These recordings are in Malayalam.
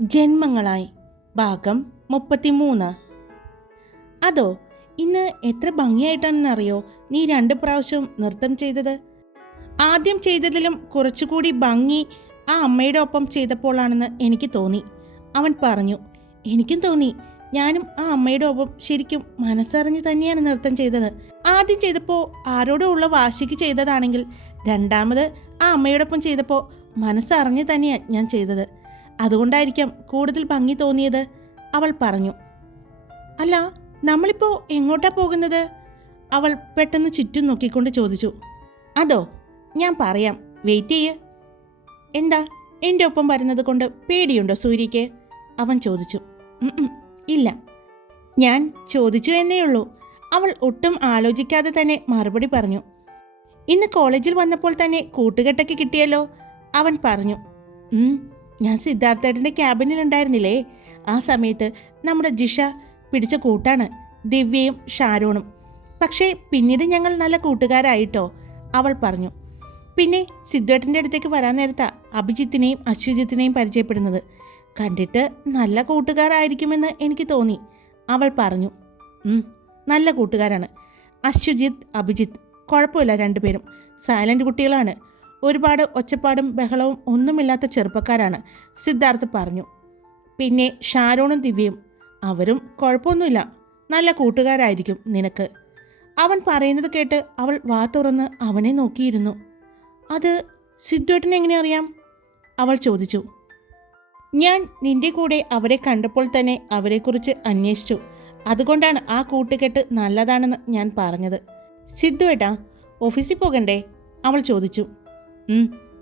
ജന്മങ്ങളായി. ഭാഗം മുപ്പത്തിമൂന്ന്. അതോ ഇന്ന് എത്ര ഭംഗിയായിട്ടാണെന്നറിയോ? നീ രണ്ട് പ്രാവശ്യവും നൃത്തം ചെയ്തത്. ആദ്യം ചെയ്തതിലും കുറച്ചുകൂടി ഭംഗി ആ അമ്മയുടെ ഒപ്പം ചെയ്തപ്പോഴാണെന്ന് എനിക്ക് തോന്നി. അവൻ പറഞ്ഞു എനിക്കും തോന്നി. ഞാനും ആ അമ്മയുടെ ഒപ്പം ശരിക്കും മനസ്സറിഞ്ഞ് തന്നെയാണ് നൃത്തം ചെയ്തത്. ആദ്യം ചെയ്തപ്പോൾ ആരോടും ഉള്ള വാശിക്ക് ചെയ്തതാണെങ്കിൽ രണ്ടാമത് ആ അമ്മയോടൊപ്പം ചെയ്തപ്പോൾ മനസ്സറിഞ്ഞ് തന്നെയാണ് ഞാൻ ചെയ്തത്. അതുകൊണ്ടായിരിക്കാം കൂടുതൽ ഭംഗി തോന്നിയത് അവൾ പറഞ്ഞു. അല്ല നമ്മളിപ്പോൾ എങ്ങോട്ടാ പോകുന്നത്? അവൾ പെട്ടെന്ന് ചുറ്റും നോക്കിക്കൊണ്ട് ചോദിച്ചു. അതോ ഞാൻ പറയാം. വെയിറ്റ് ചെയ്യ്. എന്താ? എന്റെ ഒപ്പം വരുന്നത് കൊണ്ട് പേടിയുണ്ടോ സൂര്യയ്ക്ക്? അവൻ ചോദിച്ചു. "ഉം ഉം, ഇല്ല. ഞാൻ ചോദിച്ചു എന്നേ ഉള്ളൂ. അവൾ ഒട്ടും ആലോചിക്കാതെ തന്നെ മറുപടി പറഞ്ഞു. ഇന്ന് കോളേജിൽ വന്നപ്പോൾ തന്നെ കൂട്ടുകെട്ടൊക്കെ കിട്ടിയല്ലോ അവൻ പറഞ്ഞു. "ഉം, ഞാൻ സിദ്ധാർത്ഥേട്ടന്റെ ക്യാബിനിലുണ്ടായിരുന്നില്ലേ ആ സമയത്ത് നമ്മുടെ ജിഷ പിടിച്ച കൂട്ടാണ് ദിവ്യയും ഷാരോണും. പക്ഷേ പിന്നീട് ഞങ്ങൾ നല്ല കൂട്ടുകാരായിട്ടോ അവൾ പറഞ്ഞു. പിന്നെ സിദ്ധുവേട്ടന്റെ അടുത്തേക്ക് വരാൻ നേരത്താ അഭിജിത്തിനെയും അശ്വജിത്തിനെയും പരിചയപ്പെടുന്നത്. കണ്ടിട്ട് നല്ല കൂട്ടുകാരായിരിക്കുമെന്ന് എനിക്ക് തോന്നി. അവൾ പറഞ്ഞു നല്ല കൂട്ടുകാരാണ്. അശ്വജിത്ത് അഭിജിത്ത് കുഴപ്പമില്ല രണ്ടുപേരും. സൈലന്റ് കുട്ടികളാണ്. ഒരുപാട് ഒച്ചപ്പാടും ബഹളവും ഒന്നുമില്ലാത്ത ചെറുപ്പക്കാരാണ് സിദ്ധാർത്ഥ് പറഞ്ഞു. പിന്നെ ഷാരോണും ദിവ്യയും അവരും കുഴപ്പമൊന്നുമില്ല നല്ല കൂട്ടുകാരായിരിക്കും നിനക്ക്. അവൻ പറയുന്നത് കേട്ട് അവൾ വാ തുറന്ന് അവനെ നോക്കിയിരുന്നു. അത് സിദ്ധുവേട്ടനെ എങ്ങനെ അറിയാം? അവൾ ചോദിച്ചു. ഞാൻ നിന്റെ കൂടെ അവരെ കണ്ടപ്പോൾ തന്നെ അവരെക്കുറിച്ച് അന്വേഷിച്ചു. അതുകൊണ്ടാണ് ആ കൂട്ടുകെട്ട് നല്ലതാണെന്ന് ഞാൻ പറഞ്ഞത്. സിദ്ധുവേട്ടാ ഓഫീസിൽ പോകണ്ടേ? അവൾ ചോദിച്ചു. "ഉം,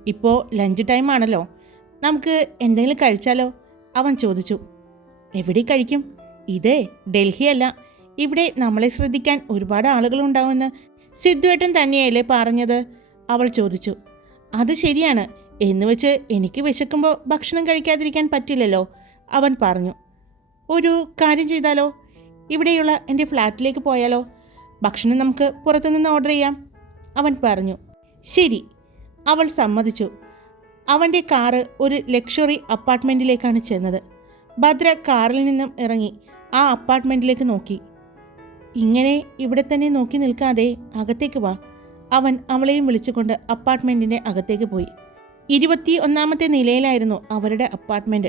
ഇപ്പോൾ ലഞ്ച് ടൈം ആണല്ലോ. നമുക്ക് എന്തെങ്കിലും കഴിച്ചാലോ? അവൻ ചോദിച്ചു. എവിടെ കഴിക്കും? ഇതേ ഡൽഹിയല്ല ഇവിടെ നമ്മളെ ശ്രദ്ധിക്കാൻ ഒരുപാട് ആളുകളുണ്ടാവുമെന്ന് സിദ്ധുവേട്ടൻ തന്നെയല്ലേ പറഞ്ഞത്? അവൾ ചോദിച്ചു. അത് ശരിയാണ്. എന്ന് വെച്ച് എനിക്ക് വിശക്കുമ്പോൾ ഭക്ഷണം കഴിക്കാതിരിക്കാൻ പറ്റില്ലല്ലോ അവൻ പറഞ്ഞു. ഒരു കാര്യം ചെയ്താലോ? ഇവിടെയുള്ള എന്റെ ഫ്ലാറ്റിലേക്ക് പോയാലോ? ഭക്ഷണം നമുക്ക് പുറത്തുനിന്ന് ഓർഡർ ചെയ്യാം അവൻ പറഞ്ഞു. ശരി അവൾ സമ്മതിച്ചു. അവന്റെ കാറ് ഒരു ലക്ഷറി അപ്പാർട്ട്മെന്റിലേക്കാണ് ചെന്നത്. ഭദ്ര കാറിൽ നിന്നും ഇറങ്ങി ആ അപ്പാർട്ട്മെന്റിലേക്ക് നോക്കി. ഇങ്ങനെ ഇവിടെ തന്നെ നോക്കി നിൽക്കാതെ അകത്തേക്ക് വാ. അവൻ അവളെയും വിളിച്ചുകൊണ്ട് അപ്പാർട്ട്മെന്റിന്റെ അകത്തേക്ക് പോയി. ഇരുപത്തി ഒന്നാമത്തെ നിലയിലായിരുന്നു അവരുടെ അപ്പാർട്ട്മെന്റ്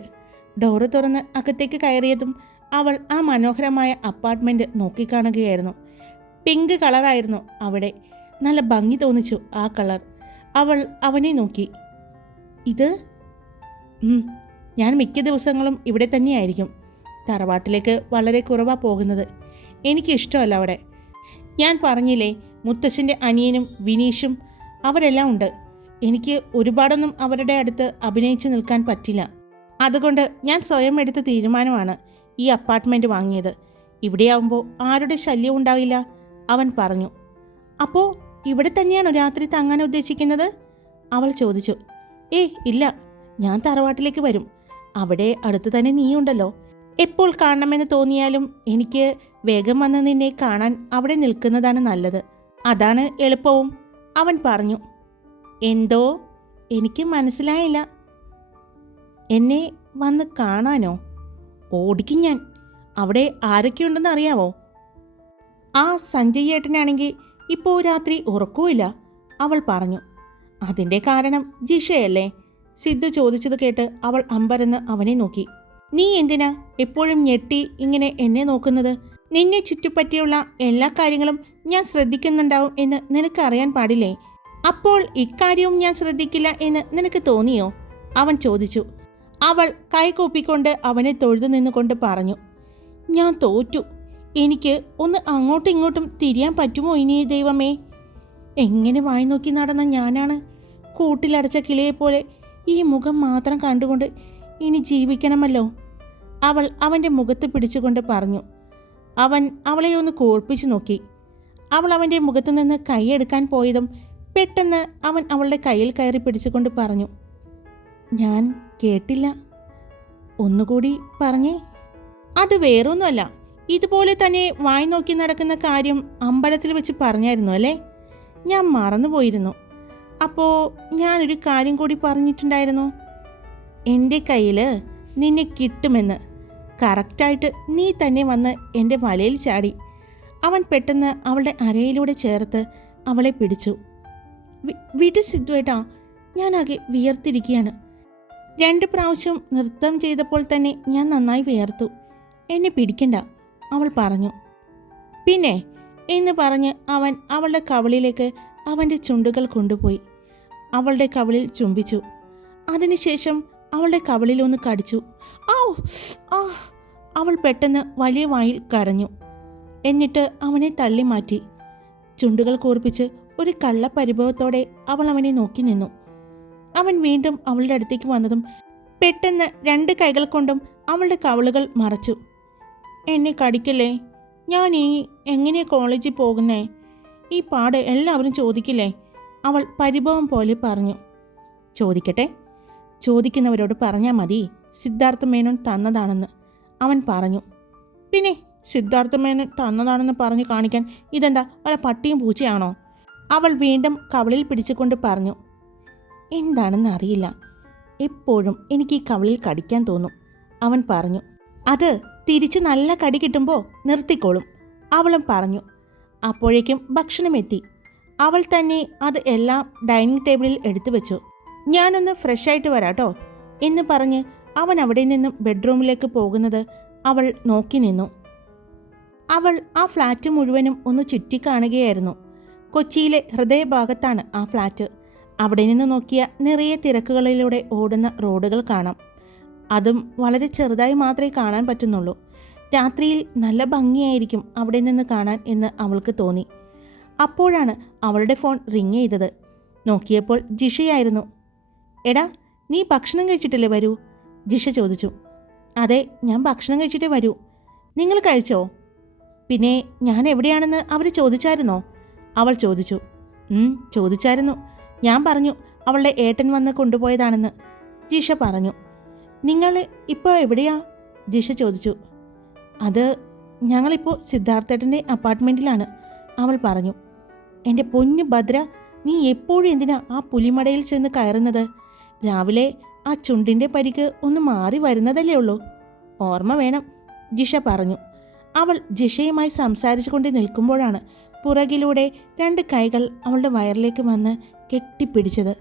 ഡോറ് തുറന്ന് അകത്തേക്ക് കയറിയതും അവൾ ആ മനോഹരമായ അപ്പാർട്ട്മെന്റ് നോക്കിക്കാണുകയായിരുന്നു. പിങ്ക് കളറായിരുന്നു അവിടെ. നല്ല ഭംഗി തോന്നിച്ചു ആ കളർ. അവൾ അവനെ നോക്കി. ഇത്? ഞാൻ മിക്ക ദിവസങ്ങളും ഇവിടെ തന്നെയായിരിക്കും. തറവാട്ടിലേക്ക് വളരെ കുറവാണ് പോകുന്നത്. എനിക്കിഷ്ടമല്ല അവിടെ. ഞാൻ പറഞ്ഞില്ലേ മുത്തശ്ശന്റെ അനിയനും വിനീഷും അവരെല്ലാം ഉണ്ട്. എനിക്ക് ഒരുപാടൊന്നും അവരുടെ അടുത്ത് അഭിനയിച്ച് നിൽക്കാൻ പറ്റില്ല. അതുകൊണ്ട് ഞാൻ സ്വയം എടുത്ത തീരുമാനമാണ് ഈ അപ്പാർട്ട്മെന്റ് വാങ്ങിയത്. ഇവിടെയാവുമ്പോൾ ആരുടെ ശല്യം ഉണ്ടാവില്ല? അവൻ പറഞ്ഞു. അപ്പോൾ ഇവിടെ തന്നെയാണോ രാത്രി തങ്ങാൻ ഉദ്ദേശിക്കുന്നത്? അവൾ ചോദിച്ചു. ഏ ഇല്ല. ഞാൻ തറവാട്ടിലേക്ക് വരും. അവിടെ അടുത്ത് തന്നെ നീയുണ്ടല്ലോ. എപ്പോൾ കാണണമെന്ന് തോന്നിയാലും എനിക്ക് വേഗം വന്ന് നിന്നെ കാണാൻ അവിടെ നിൽക്കുന്നതാണ് നല്ലത്. അതാണ് എളുപ്പവും. അവൻ പറഞ്ഞു. എന്തോ? എനിക്ക് മനസ്സിലായില്ല. എന്നെ വന്ന് കാണാനോ? ഓടിക്കും ഞാൻ. അവിടെ ആരൊക്കെയുണ്ടെന്ന് അറിയാവോ? ആ സഞ്ജയ് ഏട്ടനാണെങ്കിൽ ഇപ്പോൾ രാത്രി ഉറക്കവുമില്ല. അവൾ പറഞ്ഞു അതിന്റെ കാരണം ജിഷയല്ലേ? സിദ്ധു ചോദിച്ചത് കേട്ട് അവൾ അമ്പരന്ന് അവനെ നോക്കി. നീ എന്തിനാ എപ്പോഴും ഞെട്ടി ഇങ്ങനെ എന്നെ നോക്കുന്നത്? നിന്നെ ചുറ്റിപ്പറ്റിയുള്ള എല്ലാ കാര്യങ്ങളും ഞാൻ ശ്രദ്ധിക്കുന്നുണ്ടാവും എന്ന് നിനക്ക് അറിയാൻ പാടില്ലേ? അപ്പോൾ ഇക്കാര്യവും ഞാൻ ശ്രദ്ധിക്കില്ല എന്ന് നിനക്ക് തോന്നിയോ? അവൻ ചോദിച്ചു. അവൾ കൈകൂപ്പിക്കൊണ്ട് അവനെ തൊഴുതു നിന്നുകൊണ്ട് പറഞ്ഞു ഞാൻ തോറ്റു. എനിക്ക് ഒന്ന് അങ്ങോട്ടും ഇങ്ങോട്ടും തിരിയാൻ പറ്റുമോ ഇനി ദൈവമേ? എങ്ങനെ വായി നോക്കി നടന്ന ഞാനാണ് കൂട്ടിലടച്ച കിളിയെപ്പോലെ ഈ മുഖം മാത്രം കണ്ടുകൊണ്ട് ഇനി ജീവിക്കണമല്ലോ? അവൾ അവന്റെ മുഖത്ത് പിടിച്ചുകൊണ്ട് പറഞ്ഞു. അവൻ അവളെ ഒന്ന് കോർപ്പിച്ചു നോക്കി. അവൾ അവന്റെ മുഖത്തു നിന്ന് കൈയെടുക്കാൻ പോയതും പെട്ടെന്ന് അവൻ അവളുടെ കയ്യിൽ കയറി പിടിച്ചുകൊണ്ട് പറഞ്ഞു. ഞാൻ കേട്ടില്ല. ഒന്നുകൂടി പറഞ്ഞേ. അത് വേറൊന്നുമല്ല. ഇതുപോലെ തന്നെ വായി നോക്കി നടക്കുന്ന കാര്യം അമ്പലത്തിൽ വെച്ച് പറഞ്ഞായിരുന്നു അല്ലേ? ഞാൻ മറന്നുപോയിരുന്നു. അപ്പോൾ ഞാനൊരു കാര്യം കൂടി പറഞ്ഞിട്ടുണ്ടായിരുന്നു. എന്റെ കയ്യിൽ നിന്നെ കിട്ടുമെന്ന്. കറക്റ്റായിട്ട് നീ തന്നെ വന്ന് എന്റെ വലയിൽ ചാടി. അവൻ പെട്ടെന്ന് അവളുടെ അരയിലൂടെ ചേർത്ത് അവളെ പിടിച്ചു. "വി- വിട് സിദ്ധുവേട്ടാ ഞാനാകെ വിയർത്തിരിക്കുകയാണ്. രണ്ട് പ്രാവശ്യം നൃത്തം ചെയ്തപ്പോൾ തന്നെ ഞാൻ നന്നായി വിയർത്തു. എന്നെ പിടിക്കണ്ട. അവൾ പറഞ്ഞു പിന്നെ എന്ന് പറഞ്ഞ് അവൻ അവളുടെ കവളിലേക്ക് അവന്റെ ചുണ്ടുകൾ കൊണ്ടുപോയി. അവളുടെ കവളിൽ ചുംബിച്ചു. അതിനുശേഷം അവളുടെ കവളിൽ ഒന്ന് കടിച്ചു. ഔ ആ അവൾ പെട്ടെന്ന് വലിയ വായിൽ കരഞ്ഞു. എന്നിട്ട് അവനെ തള്ളി മാറ്റി. ചുണ്ടുകൾ കൂർപ്പിച്ച് ഒരു കള്ള പരിഭവത്തോടെ അവൾ അവനെ നോക്കി നിന്നു. അവൻ വീണ്ടും അവളുടെ അടുത്തേക്ക് വന്നതും പെട്ടെന്ന് രണ്ട് കൈകൾ കൊണ്ടും അവളുടെ കവളുകൾ മറച്ചു. എന്നെ കടിക്കല്ലേ? ഞാൻ ഇനി എങ്ങനെ കോളേജിൽ പോകുന്നേ? ഈ പാട് എല്ലാവരും ചോദിക്കില്ലേ? അവൾ പരിഭവം പോലെ പറഞ്ഞു. ചോദിക്കട്ടെ? ചോദിക്കുന്നവരോട് പറഞ്ഞാൽ മതി. സിദ്ധാർത്ഥ മേനോൻ തന്നതാണെന്ന് അവൻ പറഞ്ഞു. പിന്നെ സിദ്ധാർത്ഥ മേനോൻ തന്നതാണെന്ന് പറഞ്ഞു കാണിക്കാൻ ഇതെന്താ? വല്ല പട്ടിയും പൂച്ചയാണോ? അവൾ വീണ്ടും കവളിൽ പിടിച്ചുകൊണ്ട് പറഞ്ഞു. എന്താണെന്ന് അറിയില്ല. എപ്പോഴും എനിക്ക് ഈ കവളിൽ കടിക്കാൻ തോന്നും. അവൻ പറഞ്ഞു. അത് തിരിച്ച് നല്ല കടി കിട്ടുമ്പോൾ നിർത്തിക്കോളും അവളും പറഞ്ഞു. അപ്പോഴേക്കും ഭക്ഷണം എത്തി. അവൾ തന്നെ അത് എല്ലാം ഡൈനിങ് ടേബിളിൽ എടുത്തു വെച്ചു. ഞാനൊന്ന് ഫ്രഷ് ആയിട്ട് വരാട്ടോ എന്ന് പറഞ്ഞ് അവൻ അവിടെ നിന്നും ബെഡ്റൂമിലേക്ക് പോകുന്നത് അവൾ നോക്കി നിന്നു. അവൾ ആ ഫ്ലാറ്റ് മുഴുവനും ഒന്ന് ചുറ്റിക്കാണുകയായിരുന്നു കൊച്ചിയിലെ ഹൃദയഭാഗത്താണ് ആ ഫ്ലാറ്റ്. അവിടെ നിന്ന് നോക്കിയ നിറയെ തിരക്കുകളിലൂടെ ഓടുന്ന റോഡുകൾ കാണാം. അതും വളരെ ചെറുതായി മാത്രമേ കാണാൻ പറ്റുന്നുള്ളൂ. രാത്രിയിൽ നല്ല ഭംഗിയായിരിക്കും അവിടെ നിന്ന് കാണാൻ എന്ന് അവൾക്ക് തോന്നി. അപ്പോഴാണ് അവളുടെ ഫോൺ റിങ് ചെയ്തത്. നോക്കിയപ്പോൾ ജിഷയായിരുന്നു. എടാ നീ ഭക്ഷണം കഴിച്ചിട്ടല്ലേ വരൂ? ജിഷ ചോദിച്ചു. അതെ ഞാൻ ഭക്ഷണം കഴിച്ചിട്ടേ വരൂ. നിങ്ങൾ കഴിച്ചോ? പിന്നെ ഞാൻ എവിടെയാണെന്ന് അവർ ചോദിച്ചായിരുന്നോ? അവൾ ചോദിച്ചു. "ഉം, ചോദിച്ചായിരുന്നു. ഞാൻ പറഞ്ഞു അവളുടെ ഏട്ടൻ വന്ന് കൊണ്ടുപോയതാണെന്ന്. ജിഷ പറഞ്ഞു. നിങ്ങൾ ഇപ്പോൾ എവിടെയാ? ജിഷ ചോദിച്ചു. അത് ഞങ്ങളിപ്പോൾ സിദ്ധാർത്ഥേട്ടന്റെ അപ്പാർട്ട്മെന്റിലാണ് അവൾ പറഞ്ഞു. എന്റെ പൊന്നു ഭദ്ര നീ എപ്പോഴും എന്തിനാ ആ പുലിമടയിൽ ചെന്ന് കയറുന്നത്? രാവിലെ ആ ചുണ്ടിന്റെ പരിക്ക് ഒന്ന് മാറി വരുന്നതല്ലേ ഉള്ളൂ. ഓർമ്മ വേണം ജിഷ പറഞ്ഞു. അവൾ ജിഷയുമായി സംസാരിച്ചു കൊണ്ട് നിൽക്കുമ്പോഴാണ് പുറകിലൂടെ രണ്ട് കൈകൾ അവളുടെ വയറിലേക്ക് വന്ന് കെട്ടിപ്പിടിച്ചത്.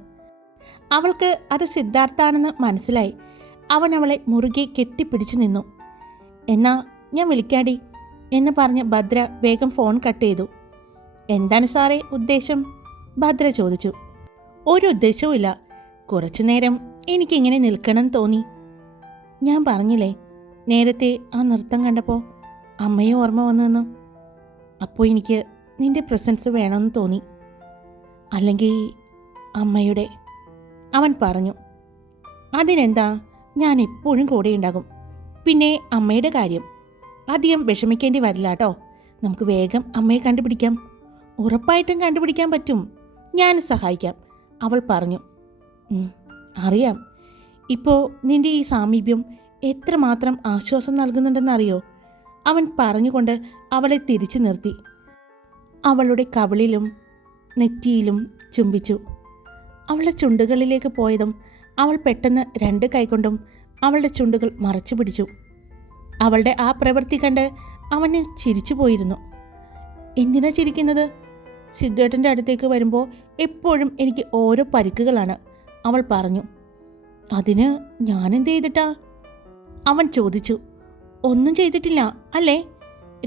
അവൾക്ക് അത് സിദ്ധാർത്ഥാണെന്ന് മനസ്സിലായി. അവൻ അവളെ മുറുകെ കെട്ടിപ്പിടിച്ചു നിന്നു. എന്നാ ഞാൻ വിളിക്കാടി എന്ന് പറഞ്ഞ് ഭദ്ര വേഗം ഫോൺ കട്ട് ചെയ്തു. എന്താണ് സാറേ ഉദ്ദേശം? ഭദ്ര ചോദിച്ചു. ഒരു ഉദ്ദേശവും ഇല്ല. കുറച്ചു നേരം എനിക്കിങ്ങനെ നിൽക്കണം തോന്നി. ഞാൻ പറഞ്ഞില്ലേ നേരത്തെ ആ നൃത്തം കണ്ടപ്പോൾ അമ്മയെ ഓർമ്മ വന്നു അപ്പോൾ എനിക്ക് നിന്റെ പ്രസൻസ് വേണമെന്ന് തോന്നി. അല്ലെങ്കിൽ അമ്മയുടെ അവൻ പറഞ്ഞു. അതിനെന്താ? ഞാൻ എപ്പോഴും കൂടെ ഉണ്ടാകും പിന്നെ അമ്മയുടെ കാര്യം. അധികം വിഷമിക്കേണ്ടി വരില്ല കേട്ടോ. നമുക്ക് വേഗം അമ്മയെ കണ്ടുപിടിക്കാം. ഉറപ്പായിട്ടും കണ്ടുപിടിക്കാൻ പറ്റും. ഞാൻ സഹായിക്കാം. അവൾ പറഞ്ഞു. അറിയാം. ഇപ്പോൾ നിന്റെ ഈ സാമീപ്യം എത്രമാത്രം ആശ്വാസം നൽകുന്നുണ്ടെന്നറിയോ? അവൻ പറഞ്ഞുകൊണ്ട് അവളെ തിരിച്ചു നിർത്തി. അവളുടെ കവിളിലും നെറ്റിയിലും ചുംബിച്ചു. അവളുടെ ചുണ്ടുകളിലേക്ക് പോയതും അവൾ പെട്ടെന്ന് രണ്ട് കൈകൊണ്ടും അവളുടെ ചുണ്ടുകൾ മറച്ചു പിടിച്ചു. അവളുടെ ആ പ്രവൃത്തി കണ്ട് അവന് ചിരിച്ചു പോയിരുന്നു. എന്തിനാ ചിരിക്കുന്നത്? സിദ്ധേട്ടന്റെ അടുത്തേക്ക് വരുമ്പോൾ എപ്പോഴും എനിക്ക് ഓരോ പരിക്കുകളാണ് അവൾ പറഞ്ഞു. അതിന് ഞാനെന്ത് ചെയ്തിട്ടാ? അവൻ ചോദിച്ചു. ഒന്നും ചെയ്തിട്ടില്ല അല്ലേ?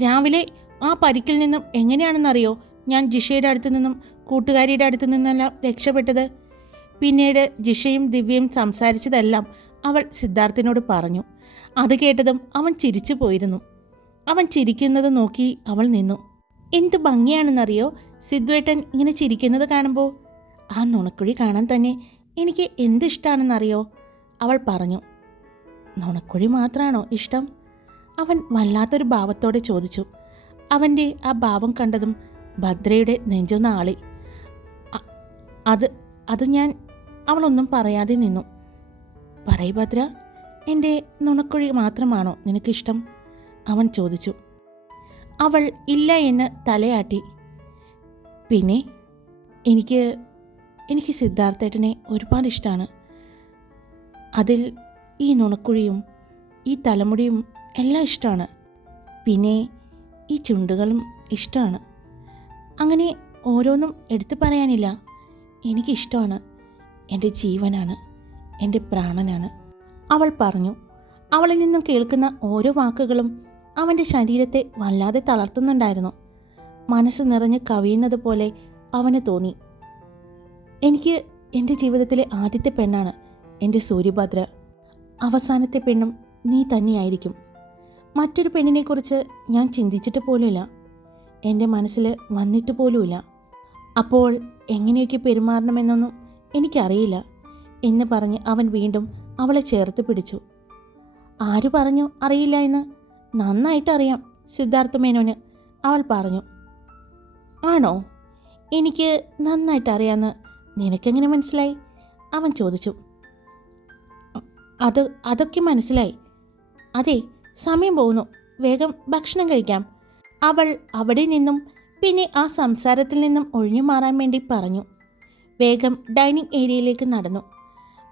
രാവിലെ ആ പരിക്കിൽ നിന്നും എങ്ങനെയാണെന്നറിയോ? ഞാൻ ജിഷയുടെ അടുത്ത് നിന്നും കൂട്ടുകാരിയുടെ അടുത്ത് നിന്നെല്ലാം രക്ഷപ്പെട്ടത്. പിന്നീട് ജിഷയും ദിവ്യയും സംസാരിച്ചതെല്ലാം അവൾ സിദ്ധാർത്ഥിനോട് പറഞ്ഞു. അത് കേട്ടതും അവൻ ചിരിച്ചു പോയിരുന്നു. അവൻ ചിരിക്കുന്നത് നോക്കി അവൾ നിന്നു. എന്ത് ഭംഗിയാണെന്നറിയോ? സിദ്ധുവേട്ടൻ ഇങ്ങനെ ചിരിക്കുന്നത് കാണുമ്പോൾ ആ നുണക്കുഴി കാണാൻ തന്നെ എനിക്ക് എന്ത് ഇഷ്ടമാണെന്നറിയോ അവൾ പറഞ്ഞു. നുണക്കുഴി മാത്രമാണോ ഇഷ്ടം? അവൻ വല്ലാത്തൊരു ഭാവത്തോടെ ചോദിച്ചു. അവന്റെ ആ ഭാവം കണ്ടതും ഭദ്രയുടെ നെഞ്ചൊന്നാളി അത് അത് ഞാൻ അവളൊന്നും പറയാതെ നിന്നു. പറയ് ഭദ്ര എന്റെ നുണക്കുഴി മാത്രമാണോ നിനക്കിഷ്ടം? അവൻ ചോദിച്ചു. അവൾ ഇല്ല എന്ന് തലയാട്ടി. പിന്നെ എനിക്ക് എനിക്ക് സിദ്ധാർത്ഥേട്ടനെ ഒരുപാട് ഇഷ്ടമാണ് അതിൽ ഈ നുണക്കുഴിയും ഈ തലമുടിയും എല്ലാം ഇഷ്ടമാണ് പിന്നെ ഈ ചുണ്ടുകളും ഇഷ്ടമാണ് അങ്ങനെ ഓരോന്നും എടുത്തു പറയാനില്ല. എനിക്കിഷ്ടമാണ്. എന്റെ ജീവനാണ്. എന്റെ പ്രാണനാണ്. അവൾ പറഞ്ഞു അവളിൽ നിന്നും കേൾക്കുന്ന ഓരോ വാക്കുകളും അവന്റെ ശരീരത്തെ വല്ലാതെ തളർത്തുന്നുണ്ടായിരുന്നു. മനസ്സ് നിറഞ്ഞ് കവിയുന്നത് പോലെ അവന് തോന്നി. എനിക്ക് എന്റെ ജീവിതത്തിലെ ആദ്യത്തെ പെണ്ണാണ് എന്റെ സൂര്യഭദ്ര. അവസാനത്തെ പെണ്ണും നീ തന്നെയായിരിക്കും. മറ്റൊരു പെണ്ണിനെക്കുറിച്ച് ഞാൻ ചിന്തിച്ചിട്ട് പോലുമില്ല. എന്റെ മനസ്സിൽ വന്നിട്ട് പോലുമില്ല. അപ്പോൾ എങ്ങനെയൊക്കെ പെരുമാറണമെന്നൊന്നും എനിക്കറിയില്ല. എന്ന് പറഞ്ഞ് അവൻ വീണ്ടും അവളെ ചേർത്ത് പിടിച്ചു. ആര് പറഞ്ഞു അറിയില്ല എന്ന്? നന്നായിട്ട് അറിയാം സിദ്ധാർത്ഥ മേനോന് അവൾ പറഞ്ഞു. ആണോ? എനിക്ക് നന്നായിട്ട് അറിയാമെന്ന് നിനക്കെങ്ങനെ മനസ്സിലായി? അവൻ ചോദിച്ചു. അത് അതൊക്കെ മനസ്സിലായി. അതെ സമയം പോകുന്നു. വേഗം ഭക്ഷണം കഴിക്കാം. അവൾ അവിടെ നിന്നും പിന്നെ ആ സംസാരത്തിൽ നിന്നും ഒഴിഞ്ഞു മാറാൻ വേണ്ടി പറഞ്ഞു. വേഗം ഡൈനിങ് ഏരിയയിലേക്ക് നടന്നു.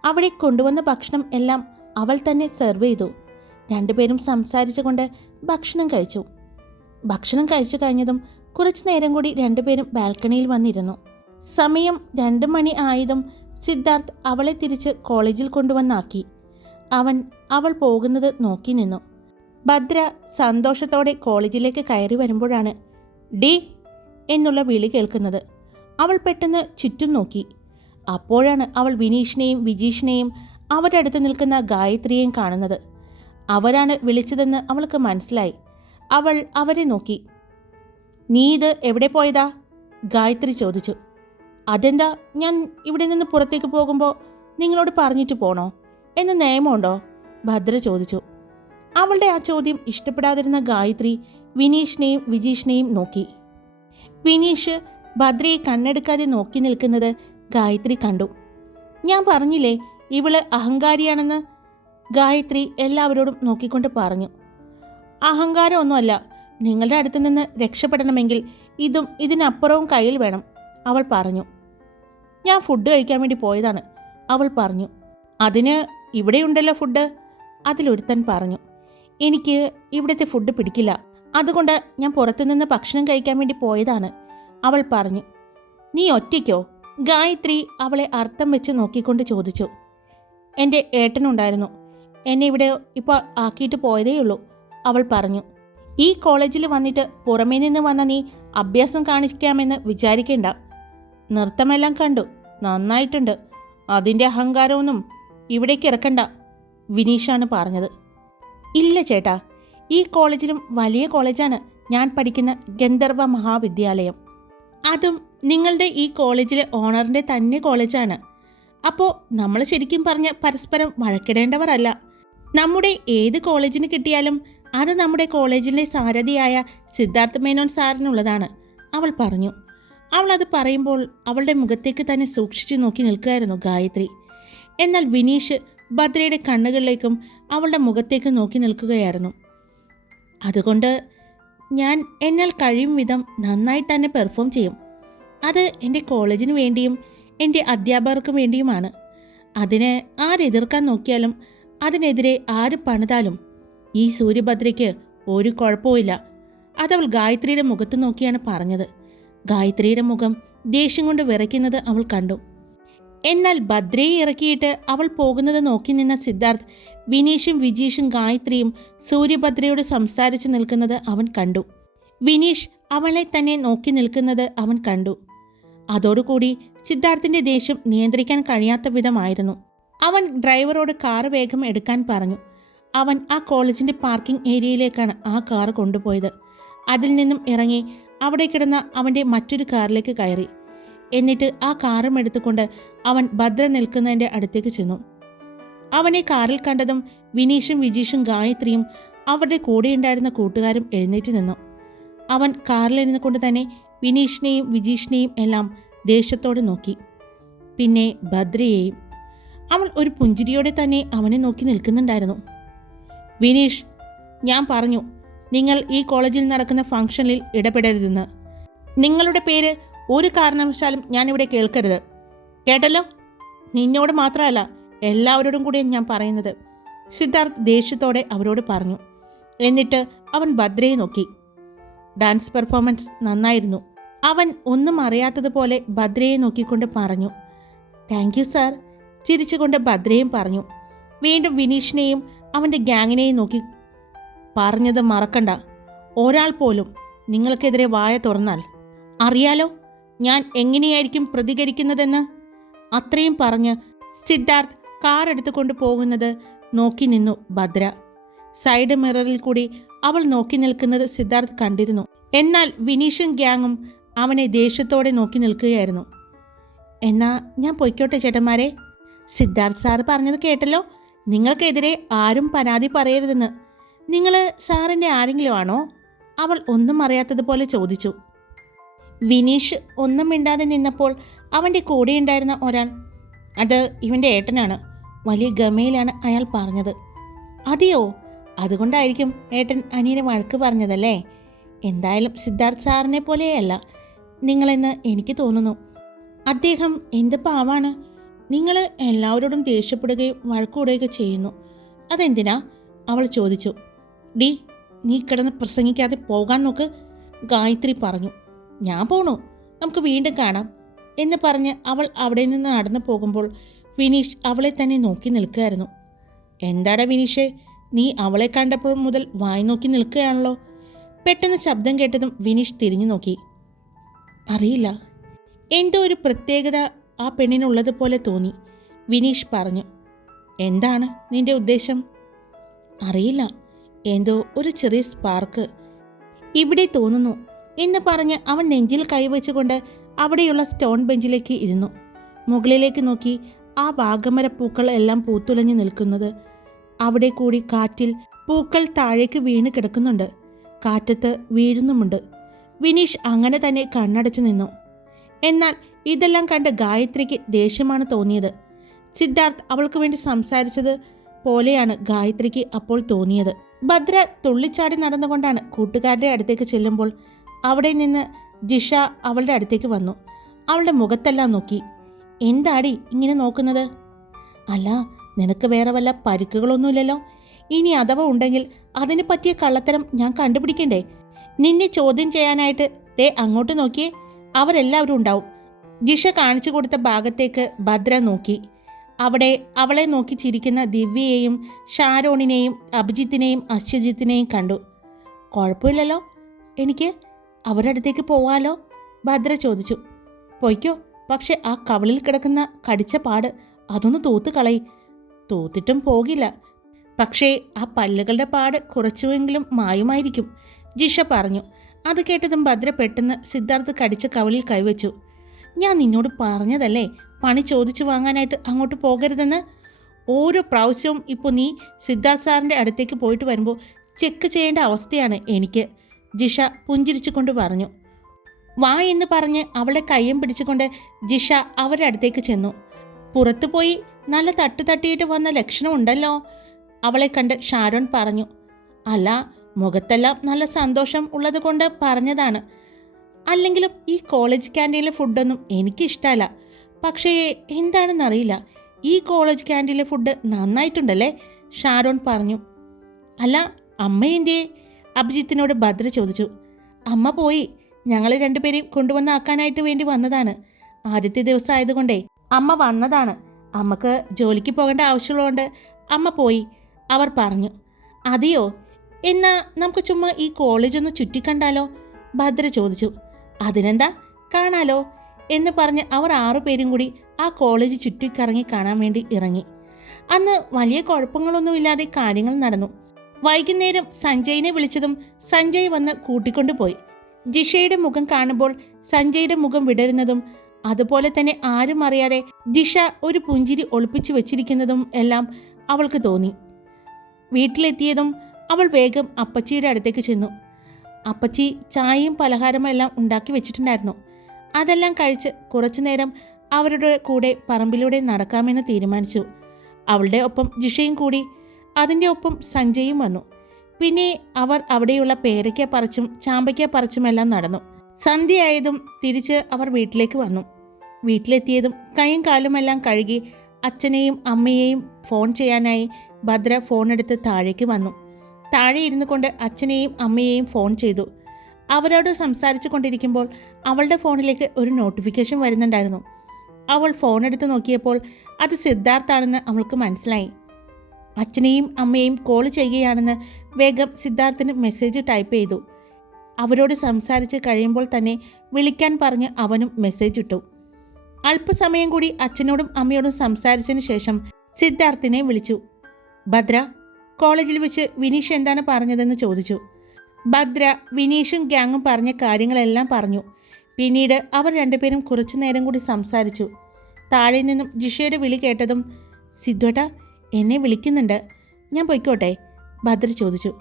അവിടെ കൊണ്ടുവന്ന ഭക്ഷണം എല്ലാം അവൾ തന്നെ സെർവ് ചെയ്തു. രണ്ടുപേരും സംസാരിച്ചുകൊണ്ട് ഭക്ഷണം കഴിച്ചു. ഭക്ഷണം കഴിച്ചു കഴിഞ്ഞതും കുറച്ചു നേരം കൂടി രണ്ടുപേരും ബാൽക്കണിയിൽ വന്നിരുന്നു. സമയം രണ്ട് മണി ആയതും സിദ്ധാർത്ഥ് അവളെ തിരിച്ച് കോളേജിൽ കൊണ്ടുവന്നാക്കി. അവൻ അവൾ പോകുന്നത് നോക്കി നിന്നു. ഭദ്ര സന്തോഷത്തോടെ കോളേജിലേക്ക് കയറി വരുമ്പോഴാണ് ഡി എന്നുള്ള വിളി കേൾക്കുന്നത്. അവൾ പെട്ടെന്ന് ചുറ്റും നോക്കി. അപ്പോഴാണ് അവൾ വിനീഷിനെയും വിജീഷിനെയും അവരുടെ അടുത്ത് നിൽക്കുന്ന ഗായത്രിയെയും കാണുന്നത്. അവരാണ് വിളിച്ചതെന്ന് അവൾക്ക് മനസ്സിലായി. അവൾ അവരെ നോക്കി. നീ ഇത് എവിടെ പോയതാ? ഗായത്രി ചോദിച്ചു. അതെന്താ? ഞാൻ ഇവിടെ നിന്ന് പുറത്തേക്ക് പോകുമ്പോൾ നിങ്ങളോട് പറഞ്ഞിട്ട് പോണോ? എന്ന് നിയമമുണ്ടോ ഭദ്ര ചോദിച്ചു. അവളുടെ ആ ചോദ്യം ഇഷ്ടപ്പെടാതിരുന്ന ഗായത്രി വിനീഷിനെയും വിജീഷിനെയും നോക്കി. വിനീഷ് ഭദ്രയെ കണ്ണെടുക്കാതെ നോക്കി നിൽക്കുന്നത് ഗായത്രി കണ്ടു. ഞാൻ പറഞ്ഞില്ലേ ഇവൾ അഹങ്കാരിയാണെന്ന്? ഗായത്രി എല്ലാവരോടും നോക്കിക്കൊണ്ട് പറഞ്ഞു. അഹങ്കാരമൊന്നുമല്ല നിങ്ങളുടെ അടുത്ത് നിന്ന് രക്ഷപ്പെടണമെങ്കിൽ ഇതും ഇതിനപ്പുറവും കയ്യിൽ വേണം അവൾ പറഞ്ഞു. ഞാൻ ഫുഡ് കഴിക്കാൻ വേണ്ടി പോയതാണ് അവൾ പറഞ്ഞു. അതിന് ഇവിടെയുണ്ടല്ലോ ഫുഡ് അതിലൊരുത്തൻ പറഞ്ഞു. എനിക്ക് ഇവിടുത്തെ ഫുഡ് പിടിക്കില്ല അതുകൊണ്ട് ഞാൻ പുറത്തുനിന്ന് ഭക്ഷണം കഴിക്കാൻ വേണ്ടി പോയതാണ് അവൾ പറഞ്ഞു. നീ ഒറ്റയ്ക്കോ? ഗായത്രി അവളെ അർത്ഥം വെച്ച് നോക്കിക്കൊണ്ട് ചോദിച്ചു. എന്റെ ഏട്ടനുണ്ടായിരുന്നു. എന്നെ ഇവിടെ ഇപ്പോൾ ആക്കിയിട്ട് പോയതേയുള്ളൂ അവൾ പറഞ്ഞു. ഈ കോളേജിൽ വന്നിട്ട് പുറമേ നിന്ന് വന്ന നീ അഭ്യാസം കാണിക്കാമെന്ന് വിചാരിക്കേണ്ട. നൃത്തമെല്ലാം കണ്ടു. നന്നായിട്ടുണ്ട്. അതിന്റെ അഹങ്കാരമൊന്നും ഇവിടേക്ക് ഇറക്കണ്ട വിനീഷാണ് പറഞ്ഞത്. ഇല്ല ചേട്ടാ. ഈ കോളേജിലും വലിയ കോളേജാണ്. ഞാൻ പഠിക്കുന്ന ഗന്ധർവ മഹാവിദ്യാലയം. അതും നിങ്ങളുടെ ഈ കോളേജിലെ ഓണറിന്റെ തന്നെ കോളേജാണ്. അപ്പോൾ നമ്മൾ ശരിക്കും പറഞ്ഞ പരസ്പരം വഴക്കിടേണ്ടവരല്ല. നമ്മുടെ ഏത് കോളേജിന് കിട്ടിയാലും അത് നമ്മുടെ കോളേജിന്റെ സാരഥിയായ സിദ്ധാർത്ഥ മേനോൻ സാറിനുള്ളതാണ്. അവൾ പറഞ്ഞു. അവൾ അത് പറയുമ്പോൾ അവളുടെ മുഖത്തേക്ക് തന്നെ സൂക്ഷിച്ചു നോക്കി നിൽക്കുകയായിരുന്നു ഗായത്രി. എന്നാൽ വിനീഷ് ഭദ്രയുടെ കണ്ണുകളിലേക്കും അവളുടെ മുഖത്തേക്ക് നോക്കി നിൽക്കുകയായിരുന്നു. അതുകൊണ്ട് ഞാൻ എന്നാൽ കഴിയും വിധം നന്നായിട്ട് തന്നെ പെർഫോം ചെയ്യും. അത് എന്റെ കോളേജിന് വേണ്ടിയും എന്റെ അധ്യാപകർക്കും വേണ്ടിയുമാണ്. അതിന് ആരെതിർക്കാൻ നോക്കിയാലും അതിനെതിരെ ആര് പണിതാലും ഈ സൂര്യഭദ്രയ്ക്ക് ഒരു കുഴപ്പവുമില്ല. അതവൾ ഗായത്രിയുടെ മുഖത്ത് നോക്കിയാണ് പറഞ്ഞത്. ഗായത്രിയുടെ മുഖം ദേഷ്യം കൊണ്ട് വിറയ്ക്കുന്നത് അവൾ കണ്ടു. എന്നാൽ ഭദ്രയെ ഇറക്കിയിട്ട് അവൾ പോകുന്നത് നോക്കി നിന്ന സിദ്ധാർത്ഥ് വിനീഷും വിജീഷും ഗായത്രിയും സൂര്യഭദ്രയോട് സംസാരിച്ച് നിൽക്കുന്നത് അവൻ കണ്ടു. വിനീഷ് അവളെ തന്നെ നോക്കി നിൽക്കുന്നത് അവൻ കണ്ടു. അതോടുകൂടി സിദ്ധാർത്ഥിന്റെ ദേഷ്യം നിയന്ത്രിക്കാൻ കഴിയാത്ത വിധമായിരുന്നു. അവൻ ഡ്രൈവറോട് കാർ വേഗം എടുക്കാൻ പറഞ്ഞു. അവൻ ആ കോളേജിന്റെ പാർക്കിംഗ് ഏരിയയിലേക്കാണ് ആ കാർ കൊണ്ടുപോയത്. അതിൽ നിന്നും ഇറങ്ങി അവിടെ കിടന്ന അവന്റെ മറ്റൊരു കാറിലേക്ക് കയറി. എന്നിട്ട് ആ കാറും എടുത്തുകൊണ്ട് അവൻ ഭദ്ര നിൽക്കുന്നതിന്റെ അടുത്തേക്ക് ചെന്നു. അവനെ കാറിൽ കണ്ടതും വിനീഷും വിജീഷും ഗായത്രിയും അവരുടെ കൂടെയുണ്ടായിരുന്ന കൂട്ടുകാരും എഴുന്നേറ്റ് നിന്നു. അവൻ കാറിലിരുന്നു കൊണ്ട് തന്നെ വിനീഷിനെയും വിജീഷിനെയും എല്ലാം ദേഷ്യത്തോടെ നോക്കി. പിന്നെ ഭദ്രയെയും. അവൾ ഒരു പുഞ്ചിരിയോടെ തന്നെ അവനെ നോക്കി നിൽക്കുന്നുണ്ടായിരുന്നു. വിനീഷ് ഞാൻ പറഞ്ഞു നിങ്ങൾ ഈ കോളേജിൽ നടക്കുന്ന ഫംഗ്ഷനിൽ ഇടപെടരുതെന്ന്. നിങ്ങളുടെ പേര് ഒരു കാരണവശാലും ഞാനിവിടെ കേൾക്കരുത്. കേട്ടല്ലോ? നിന്നോട് മാത്രമല്ല എല്ലാവരോടും കൂടിയാണ് ഞാൻ പറയുന്നത്. സിദ്ധാർത്ഥ് ദേഷ്യത്തോടെ അവരോട് പറഞ്ഞു. എന്നിട്ട് അവൻ ഭദ്രയെ നോക്കി. ഡാൻസ് പെർഫോമൻസ് നന്നായിരുന്നു. അവൻ ഒന്നും അറിയാത്തതുപോലെ ഭദ്രയെ നോക്കിക്കൊണ്ട് പറഞ്ഞു. താങ്ക് യു സാർ ചിരിച്ചുകൊണ്ട് ഭദ്രയും പറഞ്ഞു. വീണ്ടും വിനീഷിനെയും അവന്റെ ഗ്യാങ്ങിനെയും നോക്കി പറഞ്ഞത് മറക്കണ്ട. ഒരാൾ പോലും നിങ്ങൾക്കെതിരെ വായ തുറന്നാൽ. അറിയാലോ ഞാൻ എങ്ങനെയായിരിക്കും പ്രതികരിക്കുന്നതെന്ന്? അത്രയും പറഞ്ഞ് സിദ്ധാർത്ഥ് കാർ എടുത്തുകൊണ്ട് പോകുന്നത് നോക്കി നിന്നു ഭദ്ര. സൈഡ് മിററിൽ കൂടി അവൾ നോക്കി നിൽക്കുന്നത് സിദ്ധാർത്ഥ് കണ്ടിരുന്നു. എന്നാൽ വിനീഷും ഗ്യാങ്ങും അവനെ ദേഷ്യത്തോടെ നോക്കി നിൽക്കുകയായിരുന്നു. എന്നാ ഞാൻ പൊയ്ക്കോട്ടെ ചേട്ടന്മാരെ? സിദ്ധാർത്ഥ് സാറ് പറഞ്ഞത് കേട്ടല്ലോ. നിങ്ങൾക്കെതിരെ ആരും പരാതി പറയരുതെന്ന്. നിങ്ങൾ സാറിന്റെ ആരെങ്കിലും ആണോ? അവൾ ഒന്നും അറിയാത്തതുപോലെ ചോദിച്ചു. വിനീഷ് ഒന്നും മിണ്ടാതെ നിന്നപ്പോൾ അവന്റെ കൂടെയുണ്ടായിരുന്ന ഒരാൾ അത് ഇവന്റെ ഏട്ടനാണ്. വലിയ ഗമയിലാണ് അയാൾ പറഞ്ഞത്. അതെയോ? അതുകൊണ്ടായിരിക്കും ഏട്ടൻ അനിയനെ വഴക്ക് പറഞ്ഞതല്ലേ? എന്തായാലും സിദ്ധാർത്ഥ് സാറിനെ പോലെയല്ല. നിങ്ങളെന്ന് എനിക്ക് തോന്നുന്നു. അദ്ദേഹം എന്ത് പാവാണ്? നിങ്ങൾ എല്ലാവരോടും ദേഷ്യപ്പെടുകയും വഴക്കൂടുകയൊക്കെ ചെയ്യുന്നു. അതെന്തിനാ? അവൾ ചോദിച്ചു. ഡി നീ കിടന്ന് പ്രസംഗിക്കാതെ പോകാൻ നോക്ക് ഗായത്രി പറഞ്ഞു. ഞാൻ പോണു. നമുക്ക് വീണ്ടും കാണാം എന്ന് പറഞ്ഞ് അവൾ അവിടെ നിന്ന് നടന്നു പോകുമ്പോൾ വിനീഷ് അവളെ തന്നെ നോക്കി നിൽക്കുകയായിരുന്നു. എന്താടാ വിനീഷേ നീ അവളെ കണ്ടപ്പോൾ മുതൽ വായി നോക്കി നിൽക്കുകയാണല്ലോ. പെട്ടെന്ന് ശബ്ദം കേട്ടതും വിനീഷ് തിരിഞ്ഞു നോക്കി. അറിയില്ല. എന്തോ ഒരു പ്രത്യേകത ആ പെണ്ണിനുള്ളതുപോലെ തോന്നി. വിനീഷ് പറഞ്ഞു എന്താണ് നിന്റെ ഉദ്ദേശം? അറിയില്ല. എന്തോ ഒരു ചെറിയ സ്പാർക്ക്. ഇവിടെ തോന്നുന്നു എന്ന് പറഞ്ഞ് അവൻ നെഞ്ചിൽ കൈവച്ചുകൊണ്ട് അവിടെയുള്ള സ്റ്റോൺ ബെഞ്ചിലേക്ക് ഇരുന്നു. മുകളിലേക്ക് നോക്കി ആ വാഗമര പൂക്കൾ എല്ലാം പൂത്തുലഞ്ഞു നിൽക്കുന്നത്. അവിടെ കൂടി കാറ്റിൽ പൂക്കൾ താഴേക്ക് വീണ് കിടക്കുന്നുണ്ട്. കാറ്റത്ത് വീഴുന്നുമുണ്ട്. വിനീഷ് അങ്ങനെ തന്നെ കണ്ണടച്ചു നിന്നു. എന്നാൽ ഇതെല്ലാം കണ്ട് ഗായത്രിക്ക് ദേഷ്യമാണ് തോന്നിയത്. സിദ്ധാർത്ഥ് അവൾക്ക് വേണ്ടി സംസാരിച്ചത് പോലെയാണ് ഗായത്രിക്ക് അപ്പോൾ തോന്നിയത്. ഭദ്ര തുള്ളിച്ചാടി നടന്നുകൊണ്ടാണ് കൂട്ടുകാരുടെ അടുത്തേക്ക് ചെല്ലുമ്പോൾ അവിടെ നിന്ന് ജിഷ അവളുടെ അടുത്തേക്ക് വന്നു. അവളുടെ മുഖത്തെല്ലാം നോക്കി. എന്താടി ഇങ്ങനെ നോക്കുന്നത്? അല്ല നിനക്ക് വേറെ വല്ല പരുക്കുകളൊന്നുമില്ലല്ലോ? ഇനി അഥവാ ഉണ്ടെങ്കിൽ അതിന് പറ്റിയ കള്ളത്തരം ഞാൻ കണ്ടുപിടിക്കണ്ടേ? നിന്നെ ചോദ്യം ചെയ്യാനായിട്ട് ദേ അങ്ങോട്ട് നോക്കിയേ അവരെല്ലാവരും ഉണ്ടാവും. ജിഷ കാണിച്ചു കൊടുത്ത ഭാഗത്തേക്ക് ഭദ്ര നോക്കി. അവിടെ അവളെ നോക്കി ചിരിക്കുന്ന ദിവ്യയെയും ഷാരോണിനെയും അഭിജിത്തിനെയും അശ്വജിത്തിനെയും കണ്ടു. കുഴപ്പമില്ലല്ലോ? എനിക്ക് അവരുടെ അടുത്തേക്ക് പോവാലോ? ഭദ്ര ചോദിച്ചു. പൊയ്ക്കോ. പക്ഷെ ആ കവളിൽ കിടക്കുന്ന കടിച്ച പാട് അതൊന്ന് തോത്ത് കളയി. തോത്തിട്ടും പോകില്ല. പക്ഷേ ആ പല്ലുകളുടെ പാട് കുറച്ചുവെങ്കിലും മായുമായിരിക്കും. ജിഷ പറഞ്ഞു. അത് കേട്ടതും ഭദ്ര പെട്ടെന്ന് സിദ്ധാർത്ഥ് കടിച്ച കവളിൽ കൈവച്ചു. ഞാൻ നിന്നോട് പറഞ്ഞതല്ലേ? പണി ചോദിച്ചു വാങ്ങാനായിട്ട് അങ്ങോട്ട് പോകരുതെന്ന്? ഓരോ പ്രാവശ്യവും ഇപ്പോൾ നീ സിദ്ധാർത്ഥ് സാറിന്റെ അടുത്തേക്ക് പോയിട്ട് വരുമ്പോൾ ചെക്ക് ചെയ്യേണ്ട അവസ്ഥയാണ് എനിക്ക്. ജിഷ പുഞ്ചിരിച്ചുകൊണ്ട് പറഞ്ഞു. വാ എന്ന് പറഞ്ഞ് അവളെ കയ്യും പിടിച്ചുകൊണ്ട് ജിഷ അവരുടെ അടുത്തേക്ക് ചെന്നു. പുറത്തു പോയി നല്ല തട്ടു തട്ടിയിട്ട് വന്ന ലക്ഷണമുണ്ടല്ലോ അവളെ കണ്ട് ഷാരോൺ പറഞ്ഞു. അല്ല മുഖത്തെല്ലാം നല്ല സന്തോഷം ഉള്ളത് കൊണ്ട് പറഞ്ഞതാണ്. അല്ലെങ്കിലും ഈ കോളേജ് ക്യാന്റീനിലെ ഫുഡൊന്നും എനിക്കിഷ്ടമല്ല. പക്ഷേ എന്താണെന്നറിയില്ല ഈ കോളേജ് ക്യാന്റീനിലെ ഫുഡ് നന്നായിട്ടുണ്ടല്ലേ? ഷാരോൺ പറഞ്ഞു. അല്ല അമ്മ എന്റെ അഭിജിത്തിനോട് ഭദ്ര ചോദിച്ചു. അമ്മ പോയി. ഞങ്ങൾ രണ്ടുപേരെയും കൊണ്ടുവന്ന് ആക്കാനായിട്ട് വേണ്ടി വന്നതാണ്. ആദ്യത്തെ ദിവസം ആയതുകൊണ്ടേ അമ്മ വന്നതാണ്. അമ്മയ്ക്ക് ജോലിക്ക് പോകേണ്ട ആവശ്യമുള്ളതുകൊണ്ട് അമ്മ പോയി. അവർ പറഞ്ഞു അതെയോ? എന്നാ നമുക്ക് ചുമ്മാ ഈ കോളേജ് ഒന്ന് ചുറ്റിക്കണ്ടാലോ ഭദ്ര ചോദിച്ചു അതിനെന്താ? കാണാലോ? എന്ന് പറഞ്ഞ് അവർ ആറുപേരും കൂടി ആ കോളേജ് ചുറ്റിക്കറങ്ങി കാണാൻ വേണ്ടി ഇറങ്ങി. അന്ന് വലിയ കുഴപ്പങ്ങളൊന്നുമില്ലാതെ കാര്യങ്ങൾ നടന്നു. വൈകുന്നേരം സഞ്ജയിനെ വിളിച്ചതും സഞ്ജയ് വന്ന് കൂട്ടിക്കൊണ്ടുപോയി. ജിഷയുടെ മുഖം കാണുമ്പോൾ സഞ്ജയുടെ മുഖം വിടരുന്നതും അതുപോലെ തന്നെ ആരും അറിയാതെ ജിഷ ഒരു പുഞ്ചിരി ഒളിപ്പിച്ചു വെച്ചിരിക്കുന്നതും എല്ലാം അവൾക്ക് തോന്നി. വീട്ടിലെത്തിയതും അവൾ വേഗം അപ്പച്ചിയുടെ അടുത്തേക്ക് ചെന്നു. അപ്പച്ചി ചായയും പലഹാരവും എല്ലാം ഉണ്ടാക്കി വെച്ചിട്ടുണ്ടായിരുന്നു. അതെല്ലാം കഴിച്ച് കുറച്ചു നേരം അവരുടെ കൂടെ പറമ്പിലൂടെ നടക്കാമെന്ന് തീരുമാനിച്ചു. അവളുടെ ഒപ്പം ജിഷയും കൂടി അതിന്റെ ഒപ്പം സഞ്ജയും വന്നു. പിന്നെ അവർ അവിടെയുള്ള പേരയ്ക്ക പറിച്ചും ചാമ്പയ്ക്ക പറിച്ചുമെല്ലാം നടന്നു. സന്ധ്യയായതും തിരിച്ച് അവർ വീട്ടിലേക്ക് വന്നു. വീട്ടിലെത്തിയതും കൈയും കാലുമെല്ലാം കഴുകി അച്ഛനെയും അമ്മയെയും ഫോൺ ചെയ്യാനായി ഭദ്ര ഫോൺ എടുത്ത് താഴേക്ക് വന്നു. താഴെ ഇരുന്നു കൊണ്ട് അച്ഛനെയും അമ്മയെയും ഫോൺ ചെയ്തു. അവരോട് സംസാരിച്ചു കൊണ്ടിരിക്കുമ്പോൾ അവളുടെ ഫോണിലേക്ക് ഒരു നോട്ടിഫിക്കേഷൻ വരുന്നുണ്ടായിരുന്നു. അവൾ ഫോൺ എടുത്ത് നോക്കിയപ്പോൾ അത് സിദ്ധാർത്ഥാണെന്ന് അവൾക്ക് മനസ്സിലായി. അച്ഛനെയും അമ്മയെയും കോൾ ചെയ്യുകയാണെന്ന് വേഗം സിദ്ധാർത്ഥിന് മെസ്സേജ് ടൈപ്പ് ചെയ്തു. അവരോട് സംസാരിച്ച് കഴിയുമ്പോൾ തന്നെ വിളിക്കാൻ പറഞ്ഞ് അവനും മെസ്സേജ് ഇട്ടു. അല്പസമയം കൂടി അച്ഛനോടും അമ്മയോടും സംസാരിച്ചതിന് ശേഷം സിദ്ധാർത്ഥിനെ വിളിച്ചു. ഭദ്ര കോളേജിൽ വെച്ച് വിനീഷ് എന്താണ് പറഞ്ഞതെന്ന് ചോദിച്ചു. ഭദ്ര വിനീഷും ഗ്യാങ്ങും പറഞ്ഞ കാര്യങ്ങളെല്ലാം പറഞ്ഞു. പിന്നീട് അവർ രണ്ടുപേരും കുറച്ചു നേരം കൂടി സംസാരിച്ചു. താഴെ നിന്നും ജിഷയുടെ വിളി കേട്ടതും സിദ്ധുവേട്ട എന്നെ വിളിക്കുന്നുണ്ട്. ഞാൻ പൊയ്ക്കോട്ടെ. ഭദ്ര ചോദിച്ചു.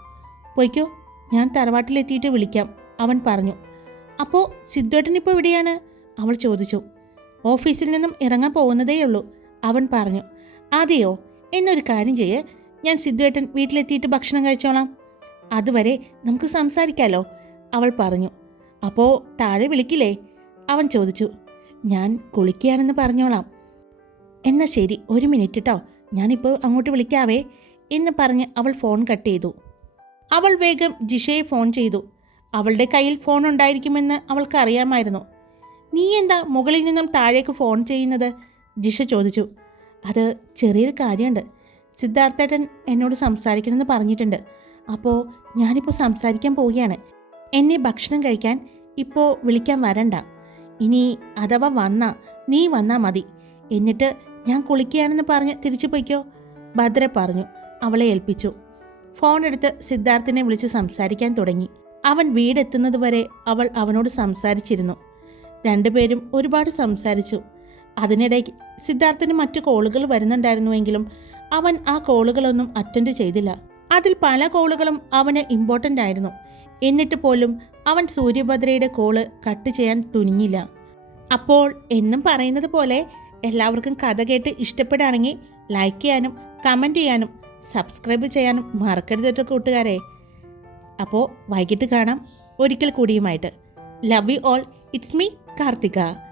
പൊയ്ക്കോ ഞാൻ തറവാട്ടിലെത്തിയിട്ട് വിളിക്കാം അവൻ പറഞ്ഞു. അപ്പോൾ സിദ്ധുവേട്ടൻ ഇപ്പോൾ എവിടെയാണ്? അവൾ ചോദിച്ചു. ഓഫീസിൽ നിന്നും ഇറങ്ങാൻ പോകുന്നതേയുള്ളൂ അവൻ പറഞ്ഞു. അതെയോ എന്നൊരു കാര്യം ചെയ്യ്. ഞാൻ സിദ്ധുവേട്ടൻ വീട്ടിലെത്തിയിട്ട് ഭക്ഷണം കഴിച്ചോളാം. അതുവരെ നമുക്ക് സംസാരിക്കാലോ അവൾ പറഞ്ഞു. അപ്പോൾ താഴെ വിളിക്കില്ലേ? അവൻ ചോദിച്ചു. ഞാൻ കുളിക്കുകയാണെന്ന് പറഞ്ഞോളാം. എന്നാൽ ശരി ഒരു മിനിറ്റ് കേട്ടോ ഞാനിപ്പോൾ അങ്ങോട്ട് വിളിക്കാവേ. എന്ന് പറഞ്ഞ് അവൾ ഫോൺ കട്ട് ചെയ്തു. അവൾ വേഗം ജിഷയെ ഫോൺ ചെയ്തു. അവളുടെ കയ്യിൽ ഫോൺ ഉണ്ടായിരിക്കുമെന്ന് അവൾക്ക് അറിയാമായിരുന്നു. നീ എന്താ മുകളിൽ നിന്നും താഴേക്ക് ഫോൺ ചെയ്യുന്നത്? ജിഷ ചോദിച്ചു. അത് ചെറിയൊരു കാര്യമുണ്ട്. സിദ്ധാർത്ഥേട്ടൻ എന്നോട് സംസാരിക്കണമെന്ന് പറഞ്ഞിട്ടുണ്ട്. അപ്പോൾ ഞാനിപ്പോൾ സംസാരിക്കാൻ പോവുകയാണ്. എന്നെ ഭക്ഷണം കഴിക്കാൻ ഇപ്പോൾ വിളിക്കാൻ വരണ്ട. ഇനി അഥവാ വന്നാ നീ വന്നാ മതി. എന്നിട്ട് ഞാൻ കുളിക്കുകയാണെന്ന് പറഞ്ഞ് തിരിച്ചു പോയിക്കോ ഭദ്ര പറഞ്ഞു. അവളെ ഏൽപ്പിച്ചു. ഫോൺ എടുത്ത് സിദ്ധാർത്ഥിനെ വിളിച്ച് സംസാരിക്കാൻ തുടങ്ങി. അവൻ വീടെത്തുന്നതുവരെ അവൾ അവനോട് സംസാരിച്ചിരുന്നു. രണ്ടുപേരും ഒരുപാട് സംസാരിച്ചു. അതിനിടയ്ക്ക് സിദ്ധാർത്ഥിന് മറ്റു കോളുകൾ വരുന്നുണ്ടായിരുന്നുവെങ്കിലും അവൻ ആ കോളുകളൊന്നും അറ്റൻഡ് ചെയ്തില്ല. അതിൽ പല കോളുകളും അവന് ഇമ്പോർട്ടന്റ് ആയിരുന്നു. എന്നിട്ട് പോലും അവൻ സൂര്യഭദ്രയുടെ കോൾ കട്ട് ചെയ്യാൻ തുനിഞ്ഞില്ല. അപ്പോൾ എന്നും പറയുന്നത് പോലെ എല്ലാവർക്കും കഥ കേട്ട് ഇഷ്ടപ്പെടുകയാണെങ്കിൽ ലൈക്ക് ചെയ്യാനും കമന്റ് ചെയ്യാനും സബ്സ്ക്രൈബ് ചെയ്യാനും മറക്കരുത് കേട്ടോ കൂട്ടുകാരെ. അപ്പോൾ വൈകിട്ട് കാണാം. ഒരിക്കൽ കൂടിയുമായിട്ട്. Love you all it's me Karthika.